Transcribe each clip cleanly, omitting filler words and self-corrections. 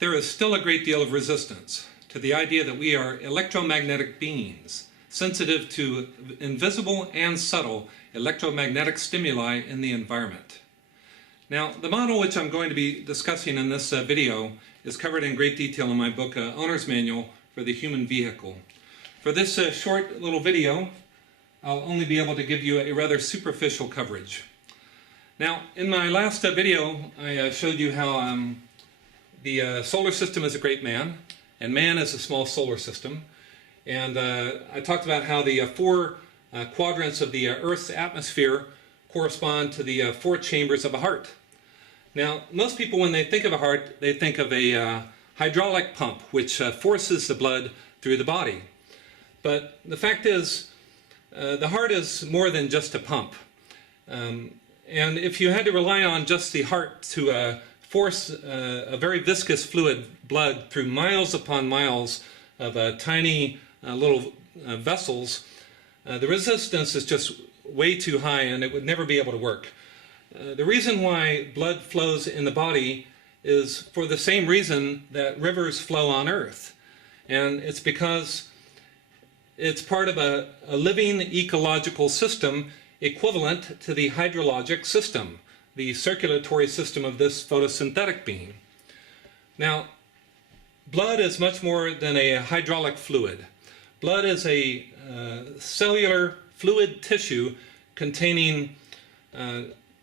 there is still a great deal of resistance to the idea that we are electromagnetic beings, sensitive to invisible and subtle electromagnetic stimuli in the environment. Now, the model which I'm going to be discussing in this video is covered in great detail in my book, Owner's Manual for the Human Vehicle. For this short little video, I'll only be able to give you a rather superficial coverage. Now, in my last video, I showed you how the solar system is a great man, and man is a small solar system. And I talked about how the four quadrants of the Earth's atmosphere correspond to the four chambers of a heart. Now, most people, when they think of a heart, they think of a hydraulic pump, which forces the blood through the body. But the fact is, the heart is more than just a pump. And if you had to rely on just the heart to force a very viscous fluid blood through miles upon miles of tiny little vessels, the resistance is just way too high and it would never be able to work. The reason why blood flows in the body is for the same reason that rivers flow on Earth. And it's because it's part of a living ecological system equivalent to the hydrologic system, the circulatory system of this photosynthetic being. Now, blood is much more than a hydraulic fluid. Blood is a cellular fluid tissue containing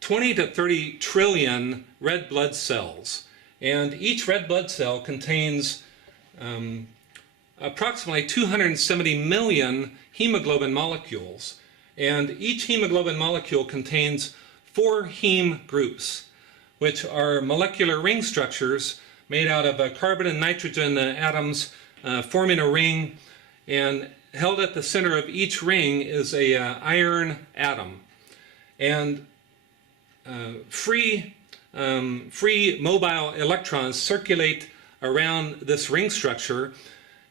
20 to 30 trillion red blood cells. And each red blood cell contains approximately 270 million hemoglobin molecules. And each hemoglobin molecule contains 4 heme groups, which are molecular ring structures made out of carbon and nitrogen atoms forming a ring, and held at the center of each ring is a iron atom. And free mobile electrons circulate around this ring structure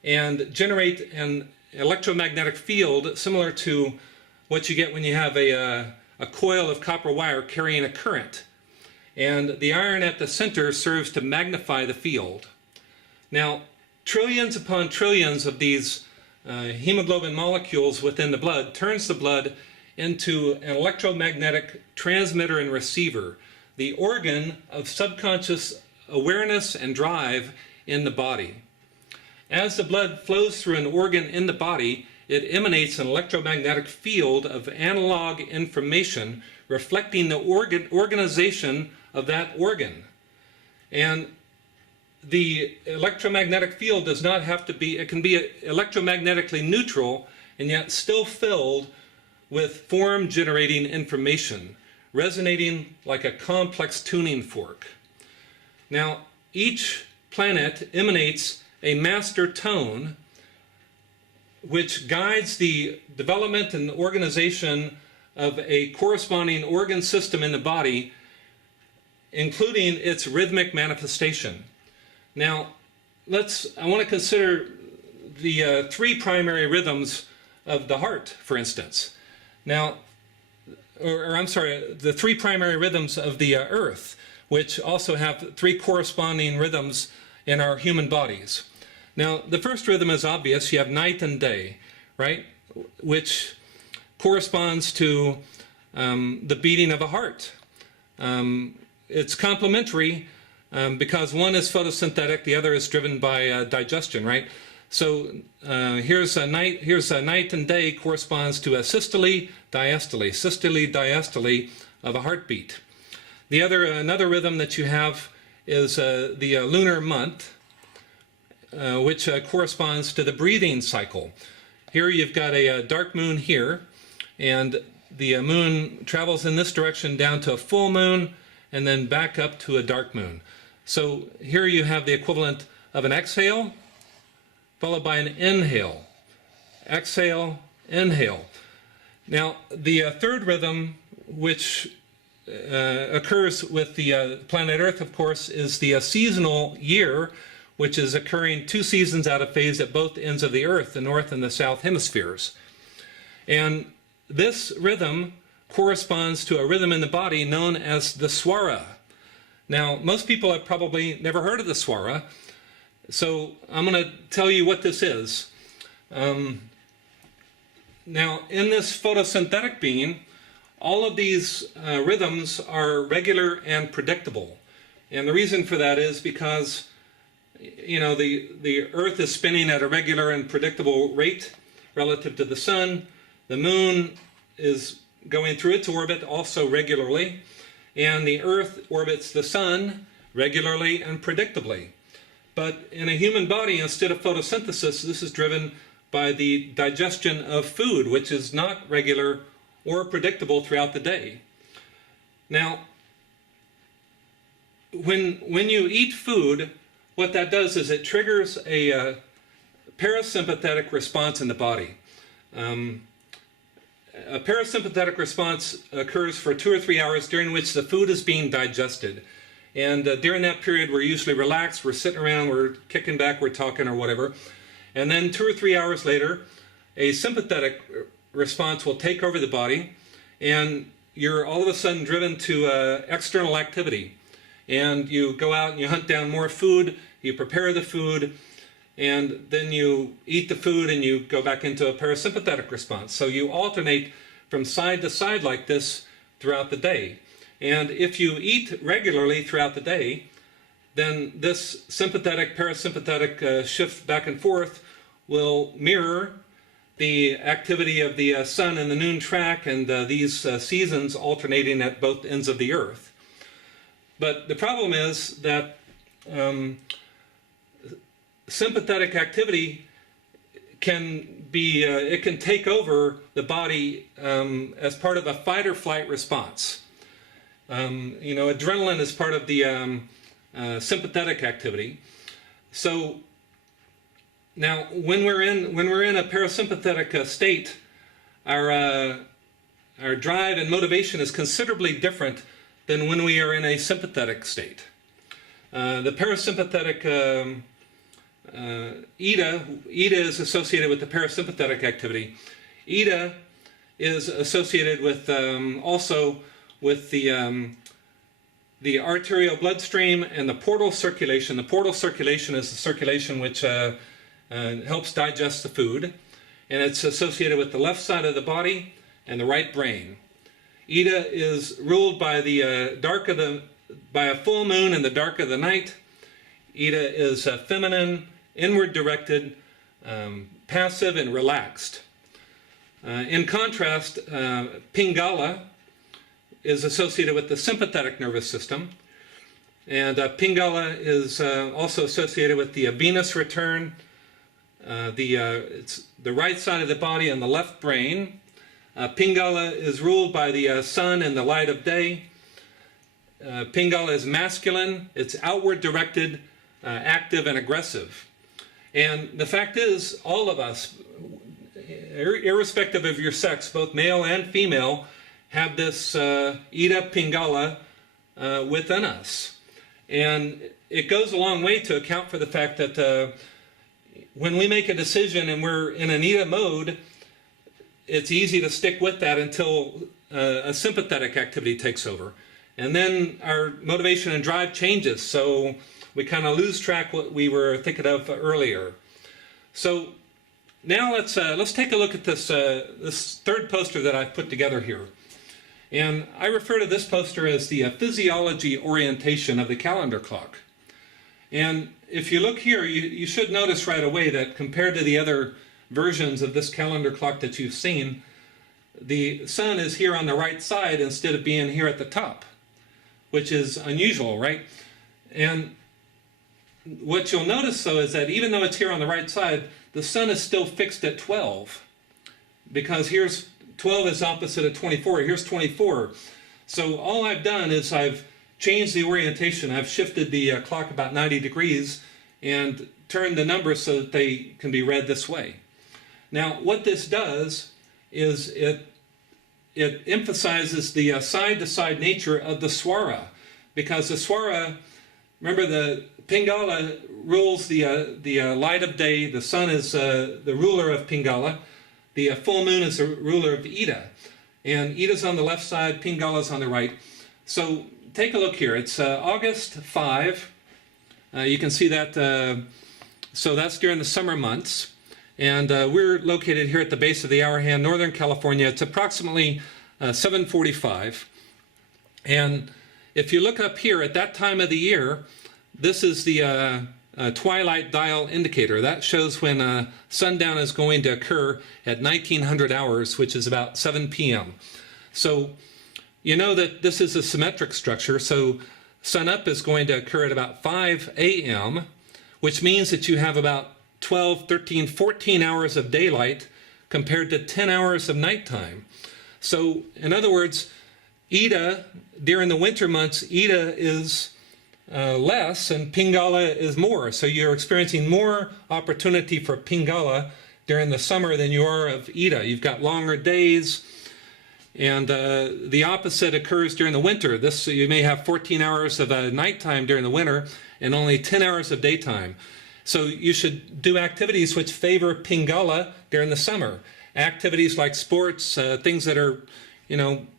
and generate an electromagnetic field similar to what you get when you have a coil of copper wire carrying a current. And the iron at the center serves to magnify the field. Now, trillions upon trillions of these hemoglobin molecules within the blood turns the blood into an electromagnetic transmitter and receiver, the organ of subconscious awareness and drive in the body. As the blood flows through an organ in the body, it emanates an electromagnetic field of analog information reflecting the organization of that organ. And the electromagnetic field does not have to be, it can be electromagnetically neutral and yet still filled with form-generating information, resonating like a complex tuning fork. Now, each planet emanates a master tone which guides the development and organization of a corresponding organ system in the body, including its rhythmic manifestation. Now, I want to consider the 3 primary rhythms of the heart, for instance. Now, I'm sorry, the 3 primary rhythms of the Earth, which also have 3 corresponding rhythms in our human bodies. Now, the first rhythm is obvious. You have night and day, right? Which corresponds to the beating of a heart. It's complementary because one is photosynthetic, the other is driven by digestion, right? So here's a night and day corresponds to a systole, diastole of a heartbeat. Another rhythm that you have is the lunar month, which corresponds to the breathing cycle. Here you've got a dark moon here, and the moon travels in this direction down to a full moon and then back up to a dark moon. So here you have the equivalent of an exhale followed by an inhale. Exhale, inhale. Now, the third rhythm, which occurs with the planet Earth, of course, is the seasonal year, which is occurring 2 seasons out of phase at both ends of the Earth, the north and the south hemispheres. And this rhythm corresponds to a rhythm in the body known as the swara. Now, most people have probably never heard of the swara, So I'm going to tell you what this is. Now, in this photosynthetic being, all of these rhythms are regular and predictable. And the reason for that is because, you know, the Earth is spinning at a regular and predictable rate relative to the Sun. The Moon is going through its orbit also regularly. And the Earth orbits the Sun regularly and predictably. But in a human body, instead of photosynthesis, this is driven by the digestion of food, which is not regular or predictable throughout the day. Now, when you eat food, what that does is it triggers a parasympathetic response in the body. A parasympathetic response occurs for 2 or 3 hours during which the food is being digested. And during that period, we're usually relaxed, we're sitting around, we're kicking back, we're talking or whatever. And then 2 or 3 hours later, a sympathetic response will take over the body, and you're all of a sudden driven to external activity. And you go out and you hunt down more food, you prepare the food, and then you eat the food and you go back into a parasympathetic response. So you alternate from side to side like this throughout the day. And if you eat regularly throughout the day, then this sympathetic, parasympathetic shift back and forth will mirror the activity of the sun and the noon track and these seasons alternating at both ends of the Earth. But the problem is that sympathetic activity can be, it can take over the body as part of a fight or flight response. You know, adrenaline is part of the sympathetic activity. So now, when we're in a parasympathetic state, our drive and motivation is considerably different than when we are in a sympathetic state. The parasympathetic Ida is associated with the parasympathetic activity. Ida is associated with also with the arterial bloodstream and the portal circulation. The portal circulation is the circulation which helps digest the food, and it's associated with the left side of the body and the right brain. Ida is ruled by the by a full moon and the dark of the night. Ida is feminine, inward directed, passive, and relaxed. In contrast, Pingala is associated with the sympathetic nervous system, and Pingala is also associated with the venous return, it's the right side of the body and the left brain. Pingala is ruled by the sun and the light of day. Pingala is masculine, it's outward directed, active and aggressive. And the fact is, all of us, irrespective of your sex, both male and female, have this Ida Pingala within us. And it goes a long way to account for the fact that when we make a decision and we're in an Ida mode, it's easy to stick with that until a sympathetic activity takes over. And then our motivation and drive changes, so we kind of lose track what we were thinking of earlier. So now let's take a look at this this third poster that I've put together here. And I refer to this poster as the physiology orientation of the calendar clock. And if you look here, you should notice right away that compared to the other versions of this calendar clock that you've seen, the sun is here on the right side instead of being here at the top, which is unusual, right? And what you'll notice, though, is that even though it's here on the right side, the sun is still fixed at 12, because here's 12 is opposite of 24. Here's 24. So all I've done is I've changed the orientation. I've shifted the clock about 90 degrees and turned the numbers so that they can be read this way. Now, what this does is it emphasizes the side-to-side nature of the swara, because the swara, remember, the Pingala rules the light of day. The sun is the ruler of Pingala. The full moon is the ruler of Ida. And Ida's on the left side, Pingala's on the right. So take a look here. It's August 5. You can see that So that's during the summer months. And we're located here at the base of the hour hand, Northern California. It's approximately 7:45. And if you look up here at that time of the year, this is the twilight dial indicator. That shows when sundown is going to occur at 1900 hours, which is about 7 p.m. So you know that this is a symmetric structure, so sunup is going to occur at about 5 a.m., which means that you have about 12, 13, 14 hours of daylight compared to 10 hours of nighttime. So in other words, Ida, during the winter months, Ida is less and Pingala is more. So you're experiencing more opportunity for Pingala during the summer than you are of Ida. You've got longer days, and the opposite occurs during the winter. You may have 14 hours of nighttime during the winter and only 10 hours of daytime. So you should do activities which favor Pingala during the summer. Activities like sports, things that are,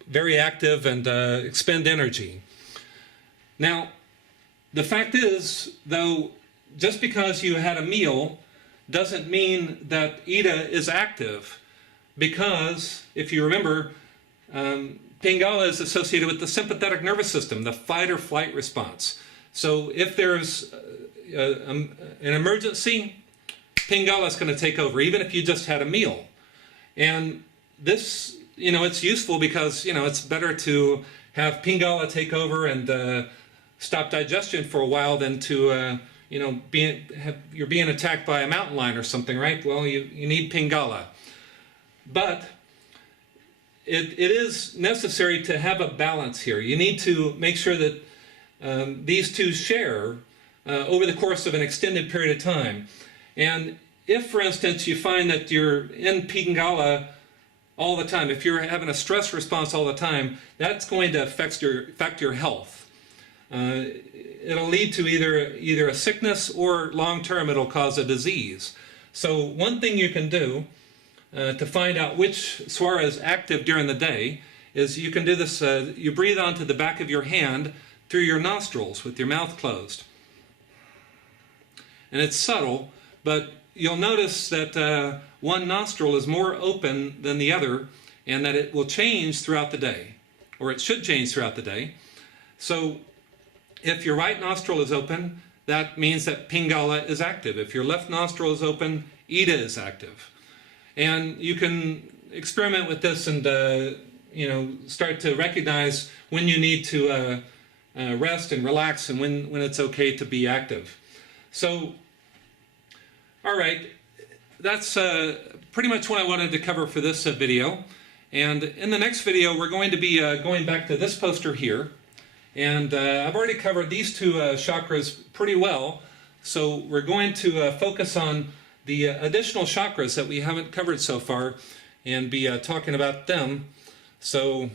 very active and expend energy. Now, the fact is, though, just because you had a meal doesn't mean that Ida is active, because if you remember, Pingala is associated with the sympathetic nervous system, the fight or flight response. So if there's an emergency, Pingala is going to take over, even if you just had a meal. And this, it's useful because, it's better to have Pingala take over and stop digestion for a while than to, you're being attacked by a mountain lion or something, right? Well, you need Pingala. But it is necessary to have a balance here. You need to make sure that these two share over the course of an extended period of time. And if, for instance, you find that you're in Pingala all the time, if you're having a stress response all the time, that's going to affect your health. It'll lead to either a sickness, or long-term it'll cause a disease. So one thing you can do to find out which swara is active during the day is you can do this, you breathe onto the back of your hand through your nostrils with your mouth closed. And it's subtle, but you'll notice that one nostril is more open than the other, and that it will change throughout the day, or it should change throughout the day. So if your right nostril is open, that means that Pingala is active. If your left nostril is open, Ida is active. And you can experiment with this and start to recognize when you need to rest and relax, and when it's okay to be active. So, all right, that's pretty much what I wanted to cover for this video. And in the next video, we're going to be going back to this poster here. And I've already covered these two chakras pretty well. So we're going to focus on the additional chakras that we haven't covered so far and be talking about them. So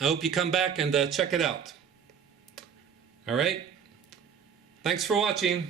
I hope you come back and check it out. All right. Thanks for watching.